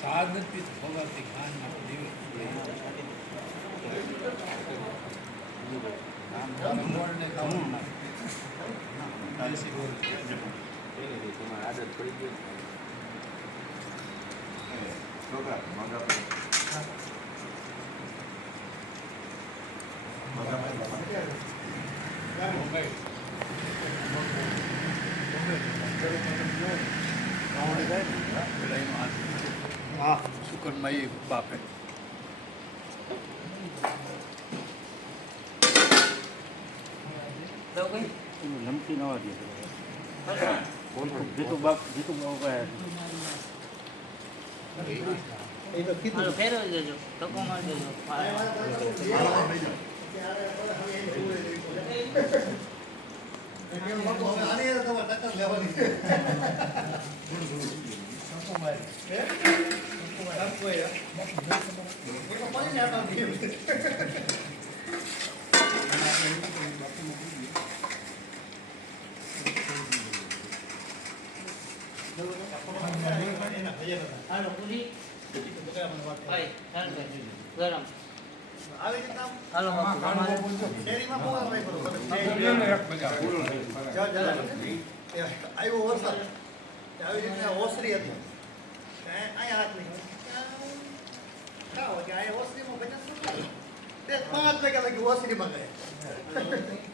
સાદ નથી ભોગાતી ખાન આદત પડી ગઈ છોકરા હા શુકરમાઈ બાપે નમકી નવા દે જીતુ બાપ ફેરવી દેજો ટકો મારી દેજો ગરમ આવી રીતના હાલો શેરીમાં બહુ આવે આવ્યો વરસાદ આવી રીતના ઓસરી હતી અહીંયા હાથ નહીં કે અહીંયા ઓસરીમાં ભજન શું કરે? તે 5 વાગ્યા લગી ઓસરીમાં ગયા